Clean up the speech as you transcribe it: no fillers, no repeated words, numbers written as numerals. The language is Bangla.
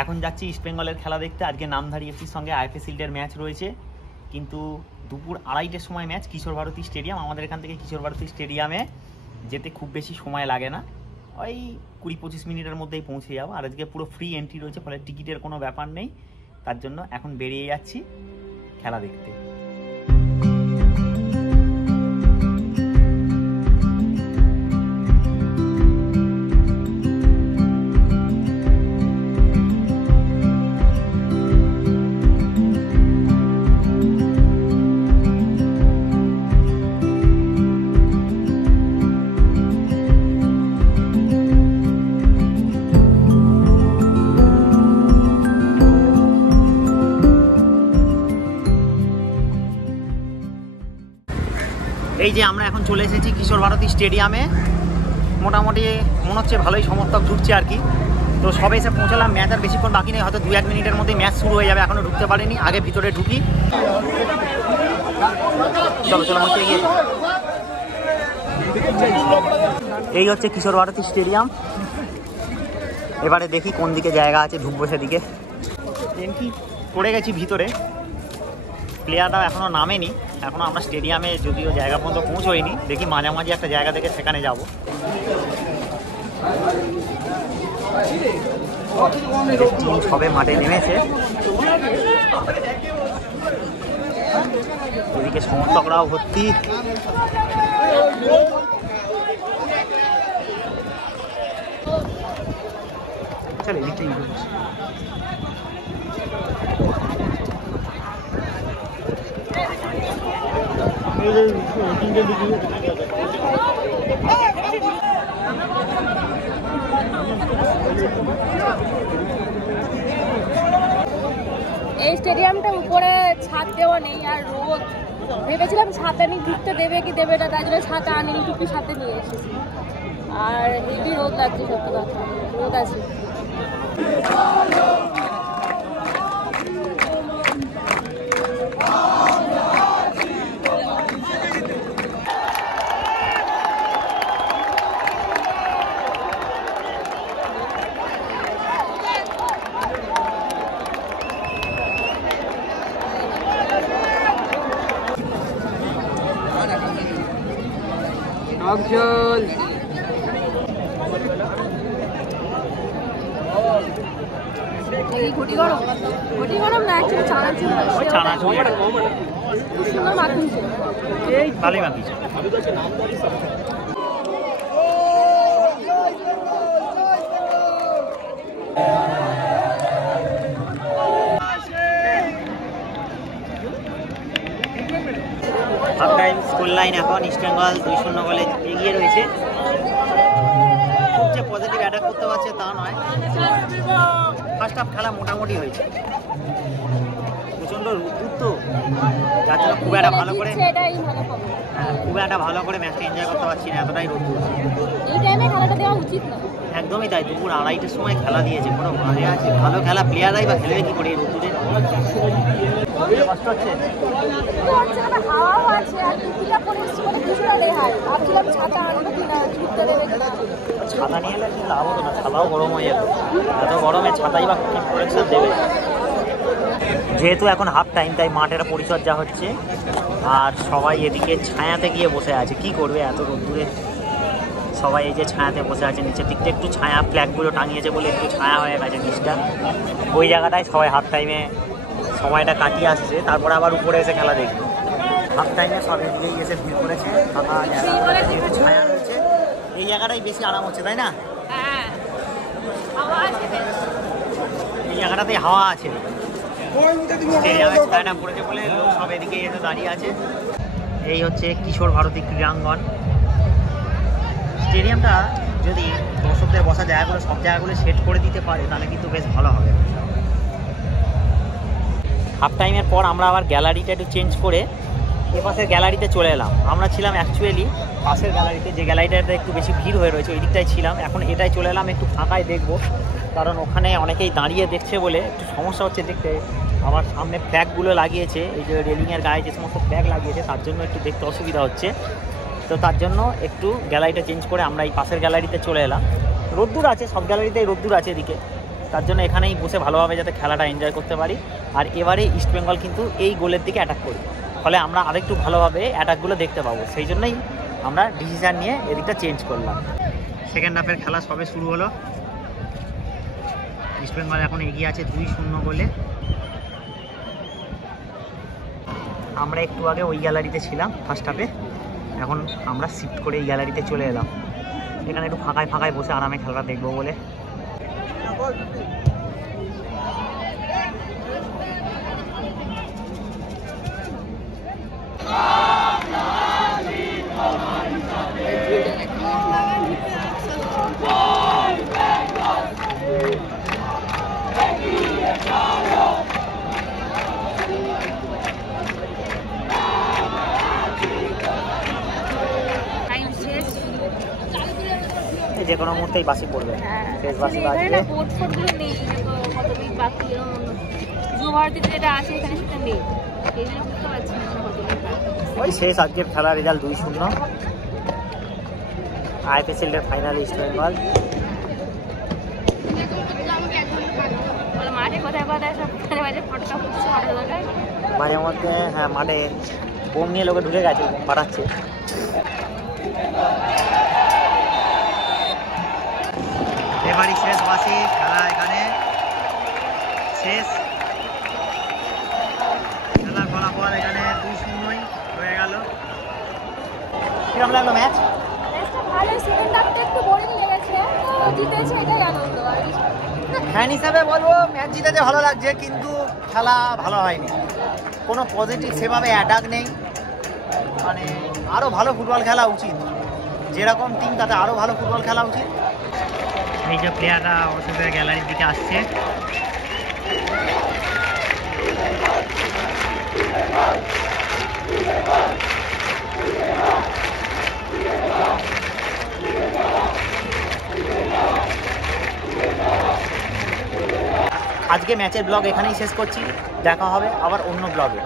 এখন যাচ্ছি ইস্ট বেঙ্গলের খেলা দেখতে। আজকে নামধারী এফসির সঙ্গে আইএফএ শিল্ডের ম্যাচ রয়েছে, কিন্তু দুপুর 2:30টার সময় ম্যাচ। কিশোর ভারতী স্টেডিয়াম, আমাদের এখান থেকে কিশোর ভারতী স্টেডিয়ামে যেতে খুব বেশি সময় লাগে না, ওই 20-25 মিনিটের মধ্যেই পৌঁছে যাবো। আর আজকে পুরো ফ্রি এন্ট্রি রয়েছে, ফলে টিকিটের কোনো ব্যাপার নেই। তার জন্য এখন বেরিয়ে যাচ্ছি খেলা দেখতে। এই যে আমরা এখন চলে এসেছি কিশোর ভারতী স্টেডিয়ামে। মোটামুটি মনে হচ্ছে ভালোই সমর্থক ঢুকছে আর কি। তো সবে এসে পৌঁছালাম, ম্যাচ আর বেশিক্ষণ বাকি নেই, হয়তো 2-1 মিনিটের মধ্যে ম্যাচ শুরু হয়ে যাবে। এখনও ঢুকতে পারিনি, আগে ভিতরে ঢুকি। চলো চলো হচ্ছে গিয়ে, এই হচ্ছে কিশোর ভারতী স্টেডিয়াম। এবারে দেখি কোন দিকে জায়গা আছে, ঢুকবো সেদিকে। এন্ট্রি করে গেছি ভিতরে, প্লেয়াররাও এখনও নামেনি। এখনও আমরা স্টেডিয়ামে যদিও জায়গা পর্যন্ত পৌঁছোইনি, দেখি মাঝামাঝি একটা জায়গা দেখে সেখানে যাব। সবে মাঠে নেমেছে, ওদিকে সমর্থকরাও ভর্তি। চলে এদিকটাই এই স্টেডিয়ামটা উপরে ছাদ দেওয়া নেই, আর রোদ। ভেবেছিলাম ছাতা নিয়ে ঢুকতে দেবে কি দেবে না, তাই জন্য ছাতা আনিনি, টুপি সাথে নিয়ে এসেছি। আর হেভি রোদ লাগছে, সত্যি কথা রোদ আছে। ঘটি গরম না, চানাচুর সুন্দর মাখিয়েছে, ভালোই মাখিয়েছে। হাফ টাইম স্কোর লাইন এখন ইস্ট বেঙ্গল 2-0 গোলে এগিয়ে রয়েছে। খুব যে পজিটিভ অ্যাটাক করতে পারছে তা নয়, ফার্স্ট হাফ খেলা মোটামুটি হয়েছে। প্রচণ্ড রোদ তো, যার জন্য খুব একটা ভালো করে ম্যাচটা এনজয় করতে পারছি না, এতটাই রোদ। একদমই তাই, দুপুর 2:30টার সময় খেলা দিয়েছে, কোনো ভালো আছে? ভালো খেলা প্লেয়াররাই বা খেলবে কি করে এই রোদে? কষ্ট হচ্ছে। ছাতা নিয়ে এলে লাভ হতো না, ছাতাও গরম হয়ে যেত। এত গরমে ছাতাই বা কি প্রোটেকশন দেবে? যেহেতু এখন হাফ টাইম, তাই মাঠের পরিচর্যা হচ্ছে, আর সবাই এদিকে ছায়াতে গিয়ে বসে আছে। কি করবে এত রোদ্দুরে? সবাই এই যে ছায়াতে বসে আছে, নিচের দিকটা একটু ছায়া, ফ্ল্যাগগুলো টাঙিয়েছে বলে একটু ছায়া হয়ে গেছে নিচটা। ওই জায়গাটায় সবাই হাফ টাইমে সময়টা কাটিয়ে আসছে, তারপরে আবার উপরে এসে খেলা দেখবে। হাফ টাইমে সব এদিকেই এসে ভিড় করেছে, যেহেতু ছায়া রয়েছে এই জায়গাটাই বেশি আরাম হচ্ছে, তাই না? এই জায়গাটাতেই হাওয়া আছে, স্টেডিয়ামে ছায়াটা পড়েছে বলে লোক সব এদিকে এসে দাঁড়িয়ে আছে। এই হচ্ছে কিশোর ভারতী ক্রীড়াঙ্গন। স্টেডিয়ামটা যদি দর্শকদের বসা জায়গাগুলো সব জায়গাগুলো সেট করে দিতে পারে তাহলে কিন্তু বেশ ভালো হবে। হাফ টাইমের পর আমরা আবার গ্যালারিটা একটু চেঞ্জ করে এপাশের গ্যালারিতে চলে এলাম। আমরা ছিলাম অ্যাকচুয়ালি পাশের গ্যালারিতে, যে গ্যালারিটাতে একটু বেশি ভিড় হয়ে রয়েছে ওই দিকটাই ছিলাম। এখন এটাই চলে এলাম, একটু ফাঁকায় দেখবো, কারণ ওখানে অনেকেই দাঁড়িয়ে দেখছে বলে একটু সমস্যা হচ্ছে দেখতে। আবার সামনে ফ্ল্যাগগুলো লাগিয়েছে, এই যে রেলিংয়ের গায়ে যে সমস্ত ফ্ল্যাগ লাগিয়েছে তার জন্য একটু দেখতে অসুবিধা হচ্ছে। তো তার জন্য একটু গ্যালারিটা চেঞ্জ করে আমরা এই পাশের গ্যালারিতে চলে এলাম। রোদ্দুর আছে, সব গ্যালারিতেই রোদ্দুর আছে এদিকে, তার জন্য এখানেই বসে ভালোভাবে যাতে খেলাটা এনজয় করতে পারি। আর এবারে ইস্টবেঙ্গল কিন্তু এই গোলের দিকে অ্যাটাক করি, ফলে আমরা আরেকটু ভালোভাবে অ্যাটাকগুলো দেখতে পাবো। সেই জন্যই আমরা ডিসিশান নিয়ে এদিকটা চেঞ্জ করলাম। সেকেন্ড হাফের খেলা সবে শুরু হলো। ইস্টবেঙ্গল এখন এগিয়ে আছে 2-0 গোলে। আমরা একটু আগে ওই গ্যালারিতে ছিলাম ফার্স্ট হাফে, এখন আমরা শিফট করে এই গ্যালারিতে চলে এলাম। এখানে একটু ফাঁকায় ফাঁকায় বসে আরামে খেলাটা দেখবো বলে। যে কোনো মুহূর্তেই বাসি পড়বে, শেষ বাসি বাজবে। ওই শেষ আজকের খেলার রেজাল্ট 2-0। IPL এর ফাইনাল ইস্টবেঙ্গল। মাঝে মধ্যে হ্যাঁ মাঠে বোম নিয়ে লোকে ঢুকে গেছে, বোম পাঠাচ্ছে। এবারই শেষ বাসি, খেলা এখানে শেষ। খেলার ফলাফল এখানে 2-0 হয়ে গেল। কিরকম লাগলো ম্যাচ? ফ্যান হিসাবে বলবো ম্যাচ জিতেছে ভালো লাগছে, কিন্তু খেলা ভালো হয়নি। কোনো পজিটিভ সেভাবে অ্যাটাক নেই, মানে আরও ভালো ফুটবল খেলা উচিত। যেরকম টিম তাতে আরও ভালো ফুটবল খেলা উচিত। এই যে প্লেয়াররা অবশ্যই গ্যালারির দিকে আসছে। আজকে ম্যাচের ব্লগ এখানেই শেষ করছি, দেখা হবে আবার অন্য ব্লগে।